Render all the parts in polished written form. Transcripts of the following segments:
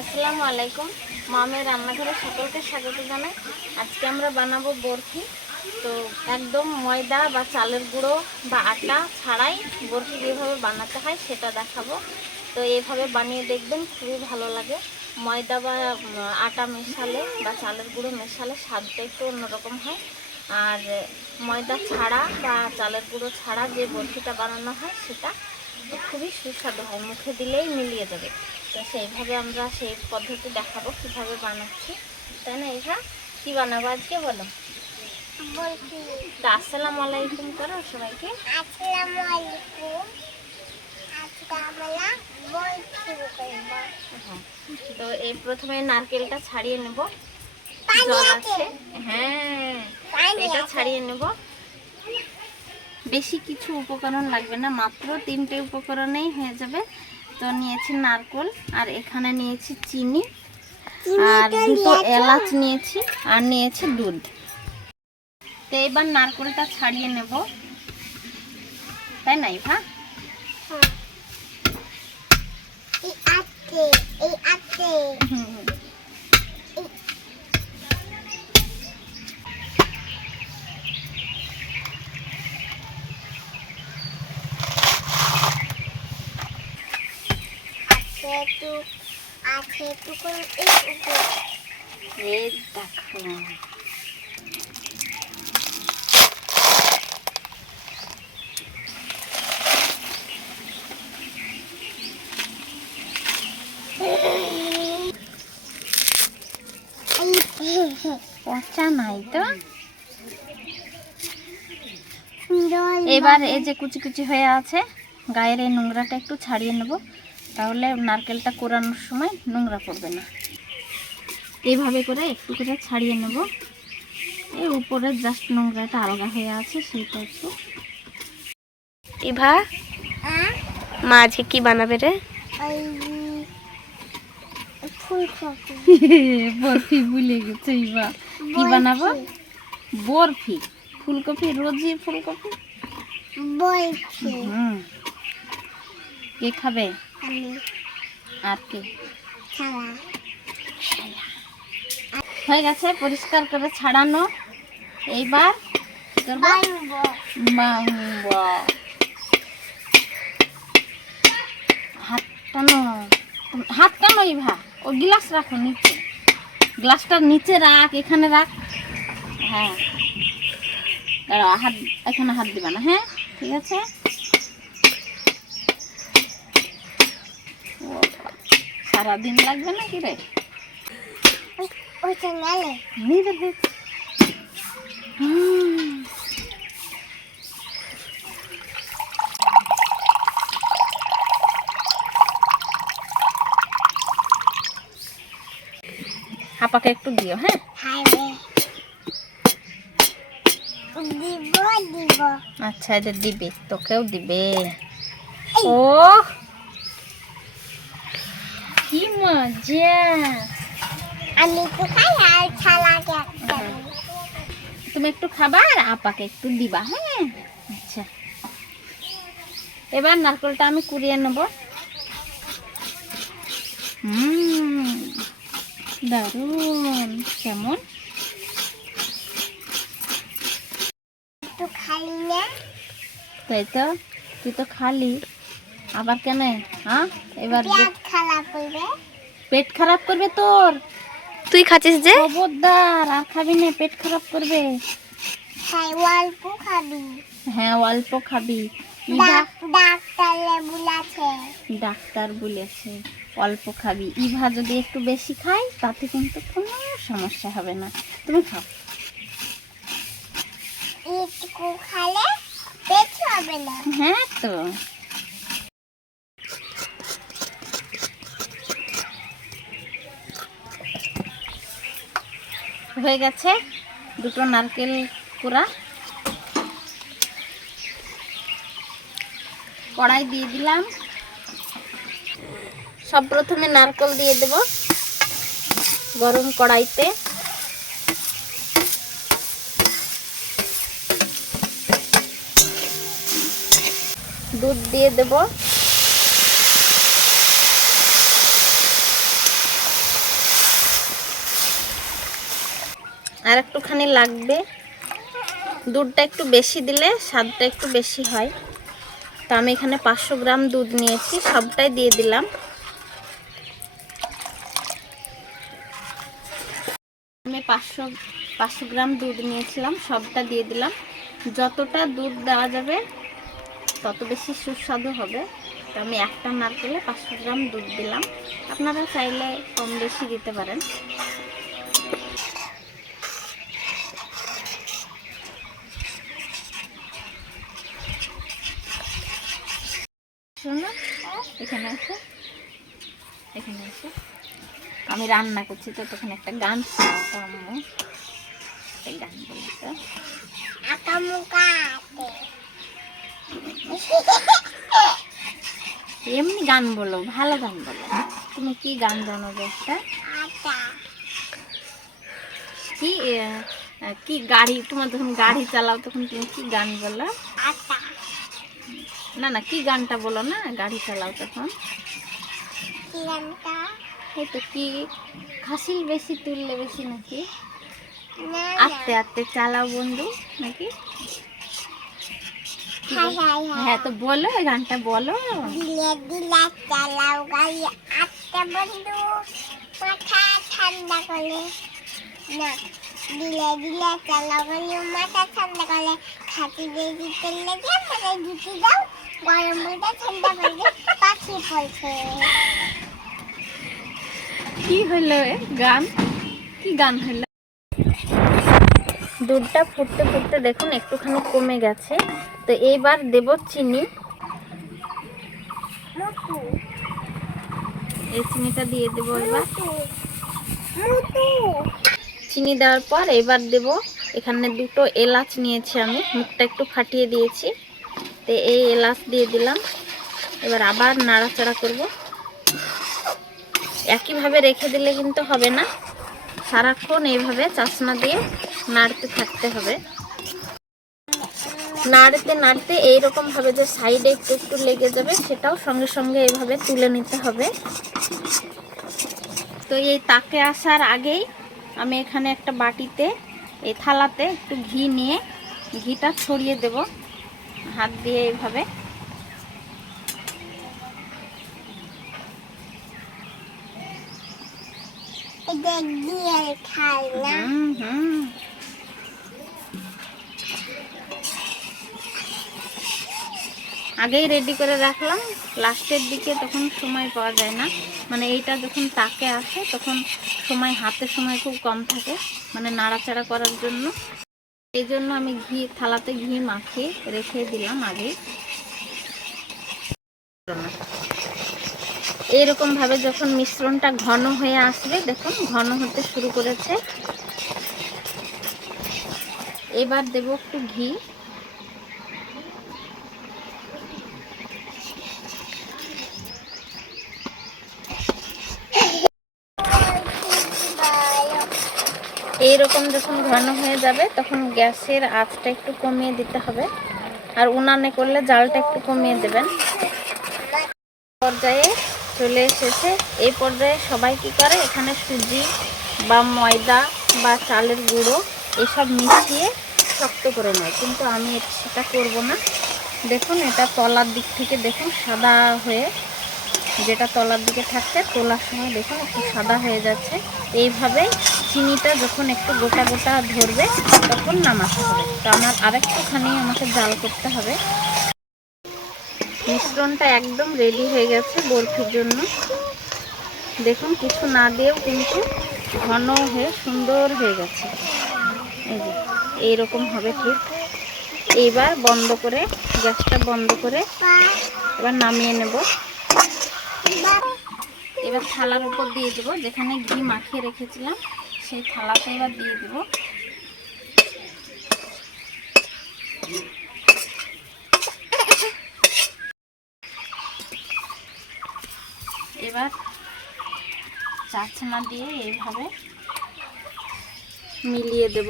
আসসালামু আলাইকুম। মামের রান্নাঘরে সকলকে স্বাগত জানাই। আজকে আমরা বানাবো বরফি। তো একদম ময়দা বা চালের গুঁড়ো বা আটা ছাড়াই বরফি যেভাবে বানাতে হয় সেটা দেখাবো। তো এইভাবে বানিয়ে দেখবেন, খুবই ভালো লাগে। ময়দা বা আটা মেশালে বা চালের গুঁড়ো মেশালে স্বাদটা একটু অন্যরকম হয়। আর ময়দা ছাড়া বা চালের গুঁড়ো ছাড়া যে বরফিটা বানানো হয় সেটা খুবই সুস্বাদু হয়, মুখে দিলেই মিলিয়ে যাবে। তো সেইভাবে আমরা সেই পদ্ধতি দেখাবো কীভাবে বানাচ্ছি, তাই না? এভা, কী বানাবো আজকে বলো? তো আসসালামু আলাইকুম করো সবাইকে। আসসালামু আলাইকুম। আজকে আমরা বরফি করব। হ্যাঁ, তো এই প্রথমে নারকেলটা ছাড়িয়ে নেব। পানি জল আছে? আছে, হ্যাঁ, পানি এটা আছে? ছাড়িয়ে নেব। বেশি কিছু উপকরণ লাগবে না, মাত্র 3টে উপকরণেই হয়ে যাবে। তো নিয়েছি নারকেল, আর এখানে নিয়েছি চিনি, আর 2টো এলাচ নিয়েছি, আর নিয়েছি দুধ। তো এবার নারকেলটা ছাড়িয়ে নেব, তাই না ইভা? হ্যাঁ। এই আছে। আছে করে এই দেখো, পচা নাই তো। এবার এই যে কুচি কুচি হয়ে আছে, গায়ের এই নোংরাটা একটু ছাড়িয়ে নেব, তাহলে নারকেলটা কোরানোর সময় নোংরা পড়বে না। এইভাবে করে একটু করে ছাড়িয়ে নেব। এই উপরে জাস্ট নোংরাটা আলগা হয়ে আছে, সেইটা একটু। ইভা, মা আজকে কি বানাবে রে? বরফি ভুলে গেছে ইভা। কি বানাবো? বরফি। ফুলকপি, রোজি ফুলকপি। বরফি। কে খাবে? আমি। আর কে? খাওয়া। হয়ে গেছে পরিষ্কার করে ছাড়ানো। এইবার হাত টানো ইভা, ও গ্লাস রাখো নিচে, গ্লাসটার নিচে রাখ, এখানে রাখ। হ্যাঁ, হাত, এখানে হাত দিবা না, হ্যাঁ ঠিক আছে। সারাদিন লাগবে না কি রে? হাপাকে একটু দিও, হ্যাঁ। আচ্ছা, এদের দিবে, তোকেও দিবে। ও কি মজা! আমি তো খাই আর ছালাকে তুমি একটু খাবা আর আপাকে একটু দিবা, হ্যাঁ। আচ্ছা, এবার নারকেলটা আমি কুড়িয়ে নেব। দারুণ! কেমন? তো খালি না, তাই তো, তুই তো খালি, আবার কেন? হ্যাঁ, এবার পেট খারাপ করবে। পেট খারাপ করবে তোর? তুই খাচ্ছিস যে? খবরদার, আর খাবি না, পেট খারাপ করবে। খাই অল্প খাবি। হ্যাঁ, অল্প খাবি। ডাক্তার বলেছে অল্প খাবি। ইভা যদি একটু বেশি খায় তাতে কিন্তু কোনো সমস্যা হবে না, তুমি খাও। একটু খালে পেট হবে না। হ্যাঁ, তো হয়ে গেছে 2টো নারকেল কুড়া। কড়াই দিয়ে দিলাম। সব প্রথমে নারকেল দিয়ে দেব গরম কড়াইতে। দুধ দিয়ে দেব। আর একটুখানি লাগবে। দুধটা একটু বেশি দিলে স্বাদটা একটু বেশি হয়। তো আমি এখানে 500 গ্রাম দুধ নিয়েছি, সবটাই দিয়ে দিলাম। আমি 500 গ্রাম দুধ নিয়েছিলাম, সবটা দিয়ে দিলাম। যতটা দুধ দেওয়া যাবে তত বেশি সুস্বাদু হবে। তো আমি একটা নারকেলে 500 গ্রাম দুধ দিলাম। আপনারা চাইলে কম বেশি দিতে পারেন। শোনো, এখানে আসো, এখানে আসো। আমি রান্না করছি তো তখন একটা গান শোনাতো আম্মু। একটা গান বলতো। এমনি গান বলো, ভালো গান বলো। তুমি কি গান জানো যে একটা? কি কি গাড়ি, তোমার যখন গাড়ি চালাও তখন তুমি কি গান বলো? না না, কি গানটা বলো না গাড়ি চালাও তখন? এই তো কি, খাসিল বেশি তুললে বেশি নাকি? আস্তে আস্তে চালাও বন্ধু নাকি? হ্যাঁ তো বলো, এই গানটা বলো। দিলে দিলে চালাও গাড়ি আস্তে বন্ধু, মাথা ঠান্ডা করে না। দিলে দিলে চালাও গাড়ি মাথা ঠান্ডা করে, খাতি বেশি তেলে দিয়ে মানে ঢুকি দাও, গরম মধ্যে ঠান্ডা করে পাখি পড়ছে। কি হলো গান? কি গান হলো? দুধটা ফুটতে ফুটতে দেখুন একটুখানি কমে গেছে। তো এইবার দেব চিনি। এই চিনিটা দিয়ে দেবো এবার। চিনি দেওয়ার পর এবার দেব এখানে 2টো এলাচ নিয়েছি আমি, মুখটা একটু ফাটিয়ে দিয়েছি। তো এই এলাচ দিয়ে দিলাম। এবার আবার নাড়াচাড়া করব। একইভাবে রেখে দিলে কিন্তু হবে না, সারাক্ষণ এইভাবে চাশনা দিয়ে নাড়তে থাকতে হবে। নাড়তে নাড়তে এইরকম ভাবে যে সাইডে একটু একটু লেগে যাবে, সেটাও সঙ্গে সঙ্গে এইভাবে তুলে নিতে হবে। তো এই তাকে আসার আগেই আমি এখানে একটা বাটিতে, এই থালাতে একটু ঘি নিয়ে ঘিটা ছড়িয়ে দেব হাত দিয়ে এইভাবে। আগেই রেডি করে রাখলাম, লাস্টের দিকে তখন সময় পাওয়া যায় না। মানে এইটা যখন তাকে আসে তখন সময়, হাতে সময় খুব কম থাকে মানে নাড়াচাড়া করার জন্য। এই জন্য আমি থালাতে ঘি মাখিয়ে রেখে দিলাম আগে। এইরকম ভাবে যখন মিশ্রণটা ঘন হয়ে আসবে, দেখুন ঘন হতে শুরু করেছে। এবার দেব একটু ঘি। এইরকম যখন ঘন হয়ে যাবে তখন গ্যাসের আঁচটা একটু কমিয়ে দিতে হবে, আর উনানে করলে জালটা একটু কমিয়ে দেবেন। পর্যায়ে চলে এসেছে। এই পর্যায়ে সবাই কি করে, এখানে সুজি বা ময়দা বা চালের গুঁড়ো এসব মিশিয়ে শক্ত করে নেয়, কিন্তু আমি সেটা করব না। দেখুন এটা তলার দিক থেকে দেখুন সাদা হয়ে, যেটা তলার দিকে থাকছে তোলার সময় দেখুন একটু সাদা হয়ে যাচ্ছে। এইভাবে চিনিটা যখন একটু গোটা গোটা ধরবে তখন নামাতে হবে। তো আমার আরেকটুখানি আমাকে জাল করতে হবে। মিশ্রণটা একদম রেডি হয়ে গেছে বরফির জন্য। দেখুন কিছু না দিয়েও কিন্তু ঘন হয়ে সুন্দর হয়ে গেছে। এই যে এইরকম হবে ঠিক। এইবার বন্ধ করে, গ্যাসটা বন্ধ করে এবার নামিয়ে নেব। এবার থালার উপর দিয়ে দেবো, যেখানে ঘি মাখিয়ে রেখেছিলাম সেই থালাতে এবার দিয়ে দেব। এবার চাছনা দিয়ে এইভাবে মিলিয়ে দেব।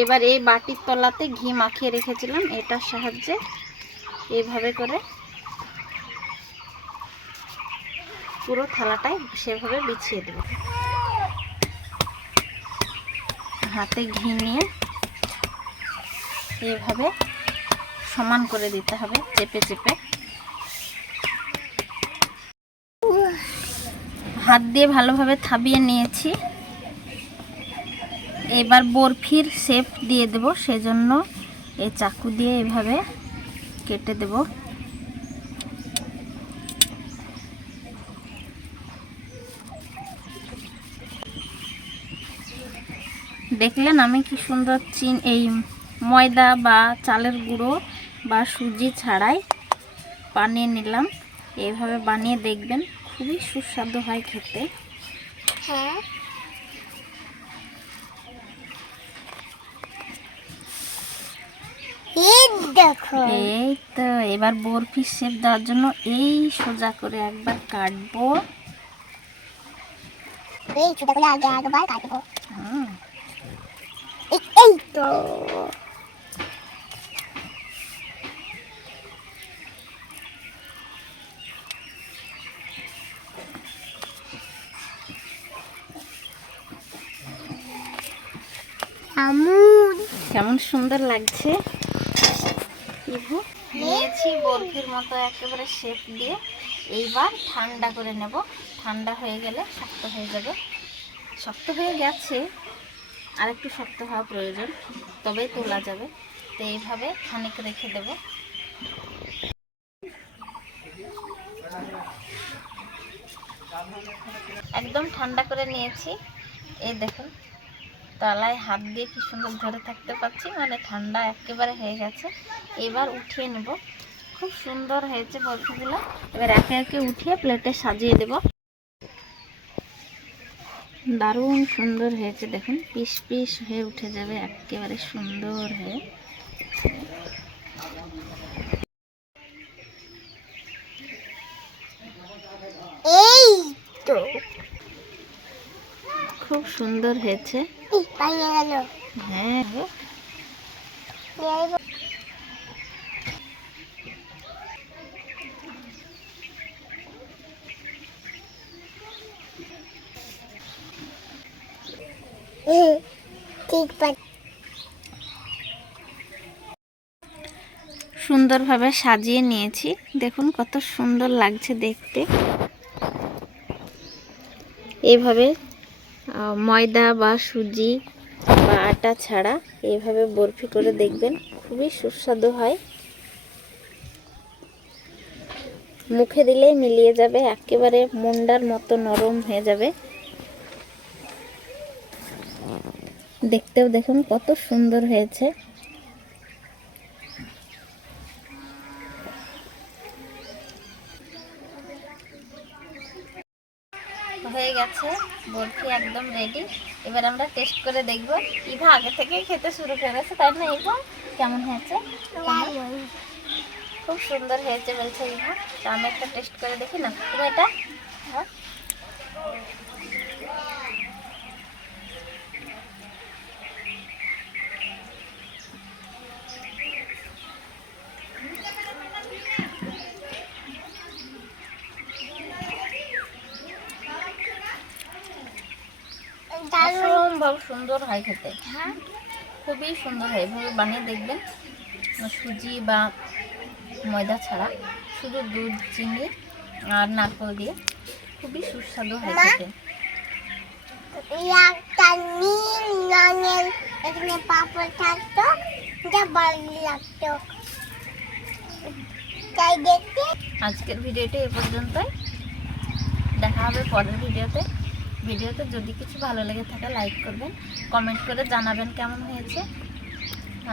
এবার এই বাটির তলাতে ঘি মাখিয়ে রেখেছিলাম, এটার সাহায্যে এইভাবে করে পুরো থালাটায় সেভাবে বিছিয়ে দেব। হাতে ঘি নিয়ে এইভাবে সমান করে দিতে হবে, চেপে চেপে। হাত দিয়ে ভালোভাবে থাবিয়ে নিয়েছি। এবার বরফির শেপ দিয়ে দেব, সেজন্য এই চাকু দিয়ে এইভাবে কেটে দেব। দেখলেন আমি কি সুন্দর এই ময়দা বা চালের গুঁড়ো বা সুজি ছাড়াই বানিয়ে নিলাম। এইভাবে বানিয়ে দেখবেন, খুবই সুস্বাদু হয় খেতে। হ্যাঁ, এই দেখো। এই তো এবার বরফি শেপ দেওয়ার জন্য এই সোজা করে একবার কাটবো। এই ছোটগুলো আগে একবার কাটবো। হুম, এই তো আমুল কেমন সুন্দর লাগছে। নিয়েছি বরফির মতো একেবারে শেপ দিয়ে। এইবার ঠান্ডা করে নেব। ঠান্ডা হয়ে গেলে শক্ত হয়ে যাবে। শক্ত হয়ে গেছে, আর একটু শক্ত হওয়া প্রয়োজন, তবেই তোলা যাবে। তো এইভাবে খানিক রেখে দেব। একদম ঠান্ডা করে নিয়েছি। এই দেখুন, তলায় হাত দিয়ে কি সুন্দর ধরে থাকতে পারছি, মানে ঠান্ডা একেবারে হয়ে গেছে। এবার উঠিয়ে নেব। খুব সুন্দর হয়েছে বরফিগুলো। এবার একে একে উঠিয়ে প্লেটে সাজিয়ে দেব। দারুণ সুন্দর হয়েছে, দেখুন পিস পিস হয়ে উঠে যাবে একেবারে সুন্দর হয়ে। এই তো খুব সুন্দর হয়েছে। পাইয়ে গেল। হ্যাঁ, ঠিক সুন্দরভাবে সাজিয়ে নিয়েছি। দেখুন কত সুন্দর লাগছে দেখতে। এইভাবে ময়দা বা সুজি বা আটা ছাড়া এইভাবে বরফি করে দেখবেন, খুবই সুস্বাদু হয়। মুখে দিলেই মিলিয়ে যাবে, একেবারে মন্ডার মতো নরম হয়ে যাবে। দেখতেও দেখুন কত সুন্দর হয়েছে। হয়ে গেছে বরফি, একদম রেডি। এবার আমরা টেস্ট করে দেখব। ইভা আগে থেকেই খেতে শুরু করেছে, তাই না ইভা? কেমন হয়েছে? খুব সুন্দর হয়েছে বলছে ইভা। তো আমি একটা টেস্ট করে দেখি না, তুমি এটা অসম্ভব সুন্দর হয় খেতে। হ্যাঁ, খুবই সুন্দর হয়, এভাবে বানিয়ে দেখবেন। সুজি বা ময়দা ছাড়া, শুধু দুধ, চিনি আর নারকেল দিয়ে খুবই সুস্বাদু হয় খেতে। একটা নীল রঙের এখানে পাপড় থাকতো, যা ভালো লাগতো তাই দেখতে। আজকের ভিডিওটা এ পর্যন্তই। দেখা হবে পরের ভিডিওতে যদি কিছু ভালো লেগে থাকে লাইক করবেন, কমেন্ট করে জানাবেন কেমন হয়েছে।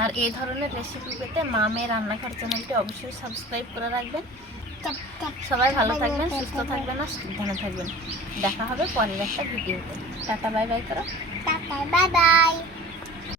আর এই ধরনের রেসিপি পেতে মা মেয়ে রান্নাঘর চ্যানেলটি অবশ্যই সাবস্ক্রাইব করে রাখবেন। সবাই ভালো থাকবেন, সুস্থ থাকবেন আর সাবধানে থাকবেন। দেখা হবে পরের একটা ভিডিওতে। টাটা, বাই বাই করো। Tata, bye bye.